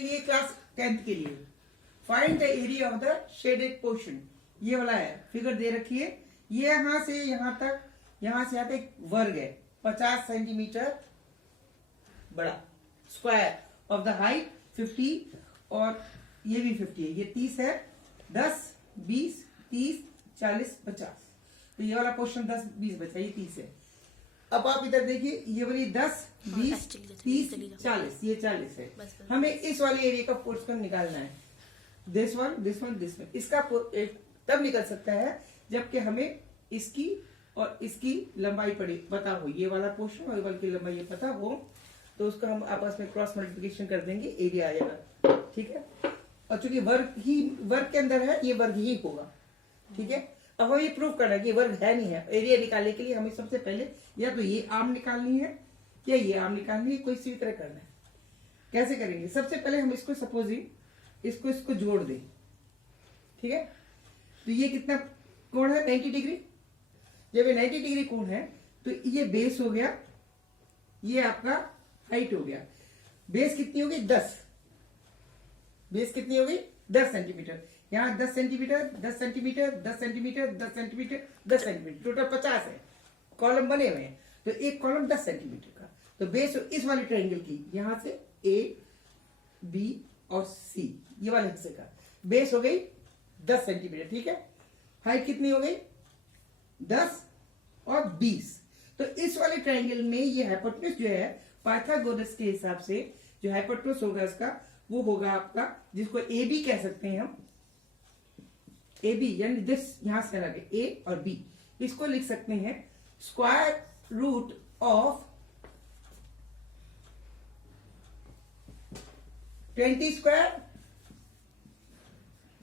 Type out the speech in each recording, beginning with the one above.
लिए class 10th के लिए find the area of the shaded portion, ये वाला है, फिगर दे रखी है। ये यहां से यहां तक, यहां से यहां तक एक वर्ग है 50 सेंटीमीटर बड़ा, स्क्वायर ऑफ द हाइट 50 और ये भी 50 है, ये 30 है, 10 20 30 40 50, तो ये वाला पोर्शन 10 20 बचा, ये 30 है। अब आप इधर देखिए, ये वाली 10 20 30 40, ये 40 है। हमें इस वाले एरिया का पोर्शन निकालना है, this one this one this one. इसका तब निकल सकता है जबकि हमें इसकी और इसकी लंबाई पता हो, ये वाला पोर्शन और ये वाली की लंबाई ये पता हो, तो उसका हम आपस में क्रॉस मल्टीप्लिकेशन कर देंगे, एरिया आ जाएगा। ठीक है, और चूंकि वर्ग के अंदर है, ये वर्ग ही होगा। ठीक है, अब हमें ये प्रूव करना है कि वर्ग है नहीं है। एरिया निकालने के लिए हमें सबसे पहले या तो ये आर्म निकालनी है या ये आर्म निकालनी है, कोई सी तरह करना है। कैसे करेंगे? सबसे पहले हम इसको सपोजिंग इसको जोड़ दें। ठीक है, तो ये कितना कोण है? 90 डिग्री। जब ये 90 डिग्री कोण है तो ये बेस हो गया, ये आपका हाइट हो गया। बेस कितनी होगी? 10। बेस कितनी होगी? 10 सेंटीमीटर। यहाँ 10 centimetre 10 centimetre 10 centimetre 10 centimetre 10 centimetre, total 50 है। कॉलम बने हुए हैं, तो एक कॉलम 10 सेंटीमीटर का। तो बेस इस वाले ट्रायंगल की, यहां से ए बी और सी, ये वाले हिस्से का बेस हो गई 10 सेंटीमीटर। ठीक है, हाइट कितनी हो गई? 10 और 20। तो इस वाले ट्रायंगल में ये हाइपोटेन्यूज जो है पाइथागोरस के हिसाब से जो हाइपोटेन्यूज होगा इसका, वो होगा आपका, जिसको ए बी कह सकते हैं हम। ए बी यानी दिस, यहां से लगे ए और बी, इसको लिख सकते हैं square root of 20 square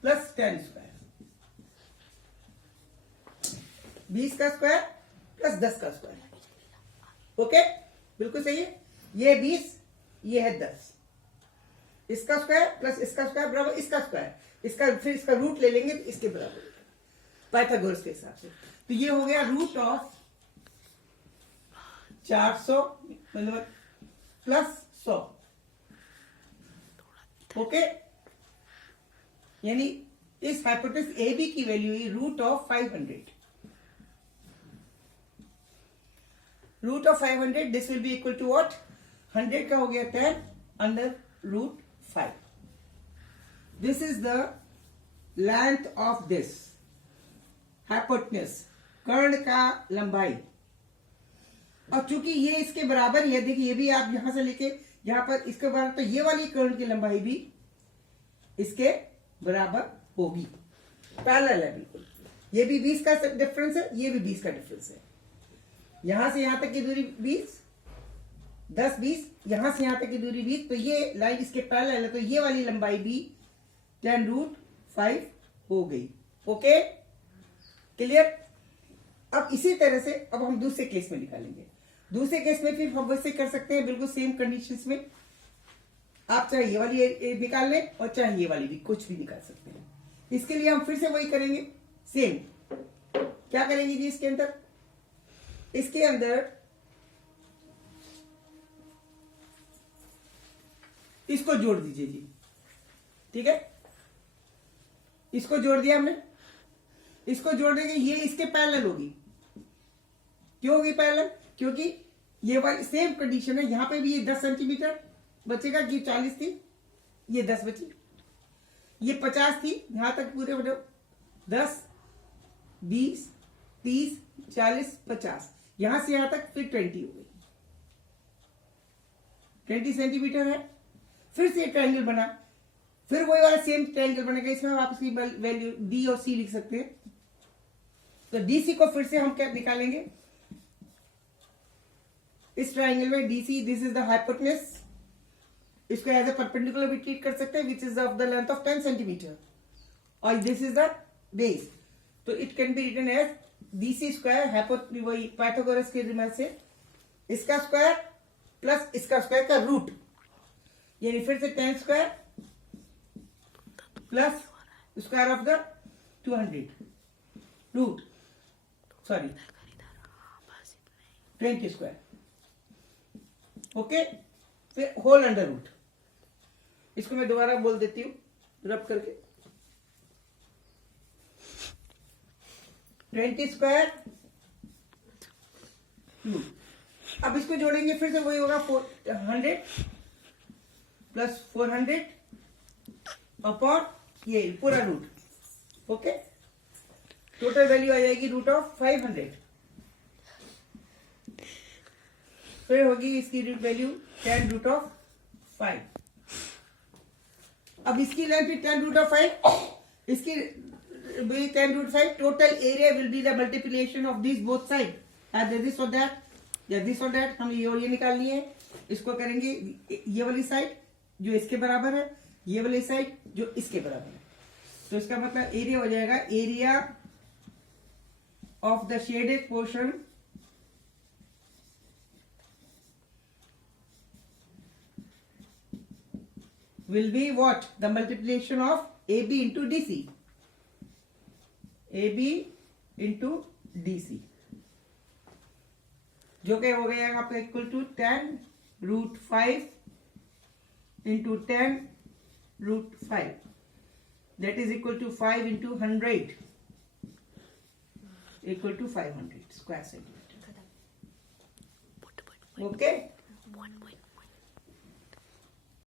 plus 10 square, 20 का स्क्वायर प्लस 10 का स्क्वायर। ओके, बिल्कुल सही है। ये 20, ये है 10, इसका स्क्वायर प्लस इसका स्क्वायर बराबर इसका स्क्वायर, इसका फिर इसका रूट ले लेंगे तो इसके बराबर पाइथागोरस के हिसाब से। तो ये हो गया रूट ऑफ 400 मतलब प्लस 100। ओके, यानी इस हाइपोटेन्यूज ए बी की वैल्यू है root of 500। Root of 500, this will be equal to what? 100 का हो गया 10 under root 5। This is the length of this hypotenuse, कर्ण का लंबाई। और चूंकि ये इसके बराबर है, देखिए ये भी आप यहां से लेके यहां पर इसके बराबर, तो ये वाली कर्ण की लंबाई भी इसके बराबर होगी, पैरेलल है बिल्कुल। ये भी 20 का डिफरेंस है, ये भी 20 का डिफरेंस है। यहां से यहां तक की दूरी 20, 10 20, यहां से यहां तक की दूरी 20, तो ये लाइन इसके पैरेलल है, तो ये वाली लंबाई भी 10 रूट 5 हो गई। Okay, clear? अब इसी तरह से अब हम दूसरे केस में निकालेंगे। दूसरे केस में फिर हम वैसे कर सकते हैं, बिल्कुल सेम कंडीशंस में। आप चाहे ये वाली निकाल लें और चाहे ये वाली भी, कुछ भी निकाल सकते हैं। इसके लिए हम फिर से वही करेंगे, सेम। क्या करेंगे जी? इसके अंदर इसको जोड़ दीजिए जी। ठीक है, इसको जोड़ दिया हमने, इसको जोड़ देंगे, ये इसके पैरेलल होगी। क्यों होगी पैरेलल? क्योंकि ये वाली सेम कंडीशन है, यहां पे भी ये 10 सेंटीमीटर बचेगा, ये 40 थी, ये 10 बची, ये 50 थी, यहां तक पूरे 10 20 30 40 50, यहां से यहां तक फिर 20 हो गई, 20 सेंटीमीटर है। फिर से ट्रायंगल बना, फिर वही वाला सेम ट्रायंगल बनेगा, इसमें आप इसकी वैल्यू डी और सी लिख सकते हैं। तो डीसी को फिर से हम क्या निकालेंगे? इस ट्रायंगल में DC, this is the hypotenuse, इसको एज ए परपेंडिकुलर भी ट्रीट कर सकते हैं, which is of the length of 10 centimetre, और दिस इज द बेस। तो it can be written as DC square, वही पाइथागोरस के रिजल्ट से, इसका स्क्वायर प्लस इसका स्क्वायर का रूट, यानी फिर से 10 square plus square of the 200 root, sorry 20 square. Okay, फिर होल अंडर रूट। इसको मैं दोबारा बोल देती हूँ रब करके। 20 स्क्वायर क्यूब। अब इसको जोड़ेंगे फिर से वही होगा 400 प्लस 400 अपॉन ये पूरा रूट। ओके, टोटल वैल्यू आ जाएगी रूट ऑफ 500। फिर होगी इसकी रूट वैल्यू 10 रूट ऑफ 5। अब इसकी लेंथ भी 10 रूट ऑफ 5, इसकी भी 10 root 5। Total area will be the multiplication of this both side, at this और दैट या दिस और दैट। हम ये और ये निकालनी है। इसको करेंगे ये वाली साइड जो इसके बराबर है, ये वाली साइड जो इसके बराबर है। तो इसका मतलब एरिया हो जाएगा area of the shaded portion will be what? The multiplication of AB into DC. AB into DC. जो कि हो गया आपका equal to 10 root 5 into 10 root 5, that is equal to 5 into 100 equal to 500 square centimetre. Okay,